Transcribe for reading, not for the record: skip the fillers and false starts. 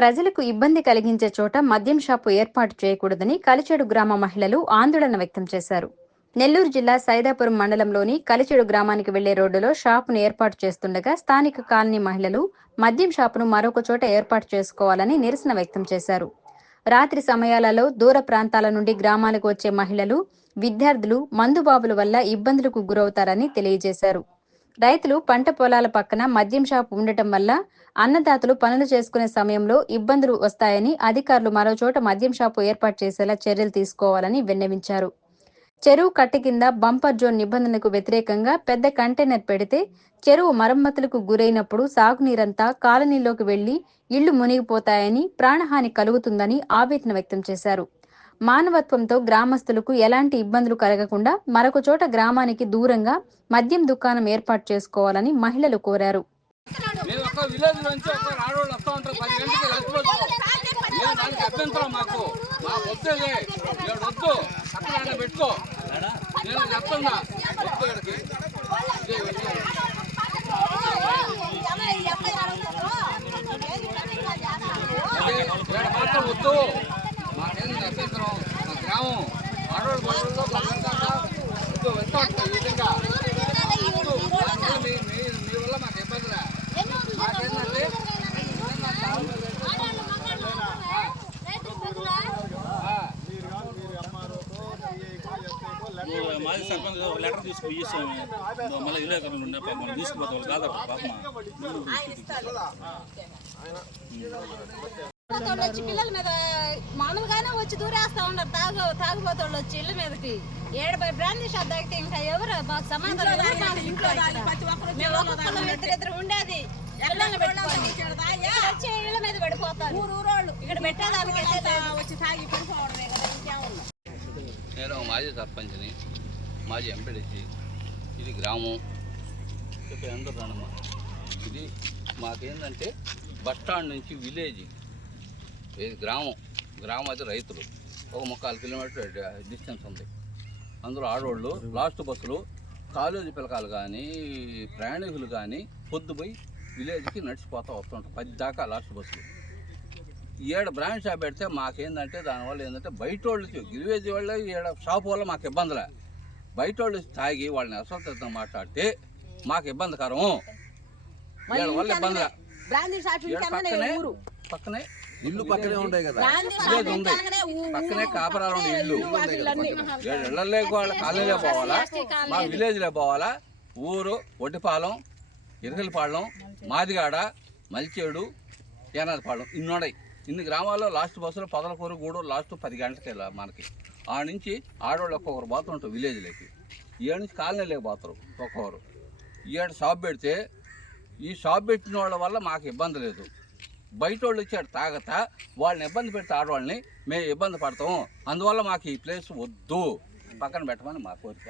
ప్రజలకు ఇబ్బంది కలిగించే చోట మద్యం షాపు ఏర్పాటు చేయకూడదని కలిచెడు గ్రామ మహిళలు ఆందోళన వ్యక్తం చేశారు. నెల్లూరు జిల్లా సైదాపురం మండలంలోని కలిచెడు గ్రామానికి వెళ్లే రోడ్డులో షాపును ఏర్పాటు చేస్తుండగా స్థానిక కాలనీ మహిళలు మద్యం షాపును మరొక చోట ఏర్పాటు చేసుకోవాలని నిరసన వ్యక్తం చేశారు. రాత్రి సమయాలలో దూర ప్రాంతాల నుండి గ్రామాలకు వచ్చే మహిళలు, విద్యార్థులు మందుబాబుల వల్ల ఇబ్బందులకు గురవుతారని తెలియజేశారు. రైతులు పంట పొలాల పక్కన మద్యం షాపు ఉండటం వల్ల అన్నదాతలు పనులు చేసుకునే సమయంలో ఇబ్బందులు వస్తాయని అధికారులు మరోచోట మద్యం షాపు ఏర్పాటు చేసేలా చర్యలు తీసుకోవాలని విన్నవించారు. చెరువు కట్ట కింద బంపర్ జోన్ నిబంధనకు వ్యతిరేకంగా పెద్ద కంటైనర్ పెడితే చెరువు మరమ్మతులకు గురైనప్పుడు సాగునీరంతా కాలనీలోకి వెళ్లి ఇళ్లు మునిగిపోతాయని, ప్రాణహాని కలుగుతుందని ఆవేదన వ్యక్తం చేశారు. మానవత్వంతో గ్రామస్తులకు ఎలాంటి ఇబ్బందులు కలగకుండా మరొక చోట గ్రామానికి దూరంగా మద్యం దుకాణం ఏర్పాటు చేసుకోవాలని మహిళలు కోరారు. గ్రామం మీ వల్ల మాకు ఇబ్బందిరా. మాజీ సర్పంచ్ ఒక లెటర్ తీసుకుని ఇస్తాము. మళ్ళీ విలేకరులు ఉండే మనం తీసుకుపోతాం కాదు వచ్చి పిల్లల మీద మామూలుగానే వచ్చి దూరేస్తా ఉన్నారు. తాగుబోతోళ్ళు వచ్చి ఇళ్ళ మీదకి ఏడపై బ్రాందీ షాప్ తాగితే ఇంకా ఎవరు మాకు సమాధానం ఇద్దరు ఉండేది వచ్చి ఇళ్ళ మీద పడిపోతారు. ఊరోళ్ళు ఇక్కడ పెట్టేదానికి వచ్చి తాగి పడిపోవడమే కదా. నేను మాజీ సర్పంచ్ని, మాజీ ఎంపీడీసీ. ఇది గ్రామం అందరూ ఇది మాకేంటంటే బస్టాండ్ నుంచి విలేజ్, ఇది గ్రామం అయితే రైతులు ఒక 3/4 కిలోమీటర్ డిస్టెన్స్ ఉంది. అందులో ఆడవాళ్ళు లాస్ట్ బస్సులు, కాలేజీ పిల్లకాయలు కానీ ప్రయాణికులు కానీ పొద్దుపోయి విలేజ్కి నడిచిపోతూ వస్తుంటారు. 10 దాకా లాస్ట్ బస్సులు. 7 బ్రాంచ్ షాప్ పెడితే మాకేందంటే దానివల్ల ఏంటంటే బయట వాళ్ళు విలేజ్ వాళ్ళు 7 షాప్ వల్ల మాకు ఇబ్బందిలే. బయట వాళ్ళు తాగి వాళ్ళని అసలు మాట్లాడితే మాకు ఇబ్బందికరం. వీళ్ళ వల్ల ఇబ్బందిలే. పక్కనే ఇల్లు పక్కనే ఉంటాయి కదా, విలేజ్ ఉంది పక్కనే, కాపరాలు ఉండే ఇల్లు. ఇళ్ళల్లో వాళ్ళ కాలనీలో పోవాలా, మా విలేజ్లో పోవాలా. ఊరు ఒడ్డిపాలెం, ఇరకలపాలెం, మాదిగాడ, మల్చేడు, ఏనాదిపాలెం ఇన్ని గ్రామాల్లో లాస్ట్ బస్సులో పొదలకూరు గూడూరు లాస్ట్ 10 గంటలకి మనకి. ఆ నుంచి ఆడవాళ్ళు ఒక్కొక్కరు పోతుంటారు విలేజ్లోకి. ఈ నుంచి కాలనీలోకి పోతారు ఒక్కొక్కరు. ఈ షాప్ పెడితే ఈ షాప్ పెట్టిన వాళ్ళ వల్ల మాకు ఇబ్బంది లేదు. బయట వాళ్ళు వచ్చాడు తాగతా వాళ్ళని ఇబ్బంది పెడితే ఆడవాళ్ళని మేము ఇబ్బంది పడతాము. అందువల్ల మాకు ఈ ప్లేస్ వద్దు, పక్కన పెట్టమని మా కోరిక.